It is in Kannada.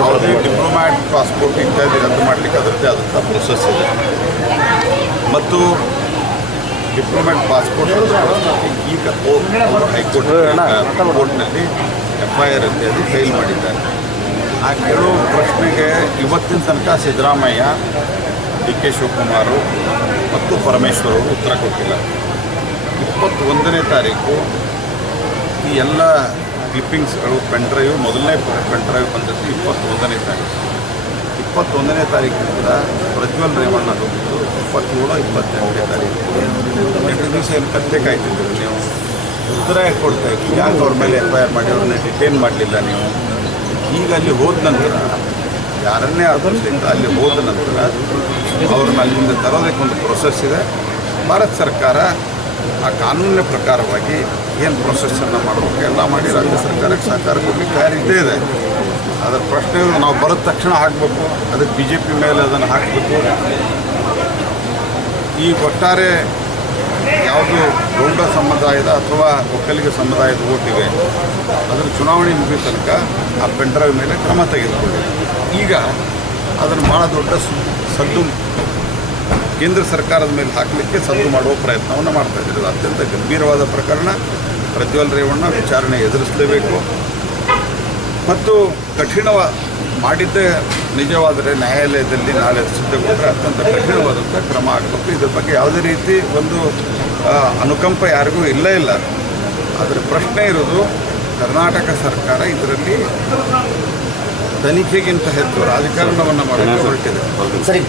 ಯಾವುದೇ ಡಿಪ್ಲೊಮ್ಯಾಟ್ ಪಾಸ್ಪೋರ್ಟ್ ಇತ್ಯಾದಿ ರದ್ದು ಮಾಡಲಿಕ್ಕೆ ಅದರದ್ದೇ ಆದಂಥ ಪ್ರೊಸೆಸ್ ಇದೆ ಮತ್ತು ಡಿಪ್ಲೊಮ್ಯಾಟ್ ಪಾಸ್ಪೋರ್ಟ್ ಈಗ ಕೋರ್ಟ್ನಲ್ಲಿ FIR ಇತ್ಯಾದಿ ಫೈಲ್ ಮಾಡಿದ್ದಾರೆ. ಆ ಕೆಲವು ಪ್ರಶ್ನೆಗೆ ಇವತ್ತಿನ ತನಕ ಸಿದ್ದರಾಮಯ್ಯ, DK ಶಿವಕುಮಾರ್ ಮತ್ತು ಪರಮೇಶ್ವರ್ ಅವರು ಉತ್ತರ ಕೊಟ್ಟಿಲ್ಲ. 21ನೇ ತಾರೀಕು ಈ ಎಲ್ಲ ಕ್ಲಿಪ್ಪಿಂಗ್ಸ್ಗಳು ಪೆನ್ಡ್ರೈವ್, ಮೊದಲನೇ ಪೆನ್ಡ್ರೈವ್ ಬಂದದ್ದು 21ನೇ ತಾರೀಕು. 21ನೇ ತಾರೀಕಿನಿಂದ ಪ್ರಜ್ವಲ್ ರೇವಣ್ಣ ಹೋಗಿದ್ದು 27, 28ನೇ ತಾರೀಕು. 2 ದಿವಸ ಏನು ಕತ್ತೆ ಕಾಯ್ತಿದ್ರು ನೀವು, ಉತ್ತರ ಕೊಡ್ತಾ ಇತ್ತು. ಯಾಕೆ ಅವ್ರ ಮೇಲೆ FIR ಮಾಡಿ ಅವ್ರನ್ನ ಡಿಟೈನ್ ಮಾಡಲಿಲ್ಲ ನೀವು? ಈಗ ಅಲ್ಲಿ ಹೋದ ನಂತರ ಯಾರನ್ನೇ ಆಧರಿಸಿದ್ದು ಅಲ್ಲಿ ಹೋದ ನಂತರ ಅವ್ರನ್ನ ಅಲ್ಲಿಂದ ತರೋದಕ್ಕೊಂದು ಪ್ರೊಸೆಸ್ ಇದೆ. ಭಾರತ ಸರ್ಕಾರ ಆ ಕಾನೂನಿನ ಪ್ರಕಾರವಾಗಿ ಏನು ಪ್ರೊಸೆಸ್ಸನ್ನು ಮಾಡಬೇಕು ಎಲ್ಲ ಮಾಡಿ ರಾಜ್ಯ ಸರ್ಕಾರಕ್ಕೆ ಸಹಕಾರ ಕೊಡಲಿಕ್ಕೆ ತಯಾರಿದ್ದೇ ಇದೆ. ಅದರ ಪ್ರಶ್ನೆಗಳು ನಾವು ಬರೋದ ತಕ್ಷಣ ಹಾಕಬೇಕು, ಅದಕ್ಕೆ BJP ಮೇಲೆ ಅದನ್ನು ಹಾಕಬೇಕು. ಈ ಒಟ್ಟಾರೆ ಯಾವುದು ಗೌಡ ಸಮುದಾಯದ ಅಥವಾ ಒಕ್ಕಲಿಗ ಸಮುದಾಯದ ಓಟಿವೆ ಅದರ ಚುನಾವಣೆ ಮುಗಿದ ತನಕ ಆ ಪೆನ್ಡ್ರೈವ್ ಮೇಲೆ ಕ್ರಮ ತೆಗೆದುಕೊಳ್ಳಿ. ಈಗ ಅದನ್ನು ಭಾಳ ದೊಡ್ಡ ಸದ್ದು ಕೇಂದ್ರ ಸರ್ಕಾರದ ಮೇಲೆ ಹಾಕಲಿಕ್ಕೆ ಸದ್ದು ಮಾಡುವ ಪ್ರಯತ್ನವನ್ನು ಮಾಡ್ತಾಯಿದ್ದಾರೆ. ಅದು ಅತ್ಯಂತ ಗಂಭೀರವಾದ ಪ್ರಕರಣ. ಪ್ರಜ್ವಲ್ ರೇವಣ್ಣ ವಿಚಾರಣೆ ಎದುರಿಸಲೇಬೇಕು ಮತ್ತು ಕಠಿಣ ಮಾಡಿದ್ದೇ ನಿಜವಾದರೆ ನ್ಯಾಯಾಲಯದಲ್ಲಿ ನಾಳೆ ಸಿದ್ಧಗೊಂಡ್ರೆ ಅತ್ಯಂತ ಕಠಿಣವಾದಂಥ ಕ್ರಮ ಆಗಬೇಕು. ಇದರ ಬಗ್ಗೆ ಯಾವುದೇ ರೀತಿ ಒಂದು ಅನುಕಂಪ ಯಾರಿಗೂ ಇಲ್ಲ. ಅದರ ಪ್ರಶ್ನೆ ಇರೋದು ಕರ್ನಾಟಕ ಸರ್ಕಾರ ಇದರಲ್ಲಿ ತನಿಖೆಗಿಂತ ಹೆಚ್ಚು ರಾಜಕಾರಣವನ್ನು ಮಾಡಲು ಹೊರಟಿದೆ. ಸರಿ,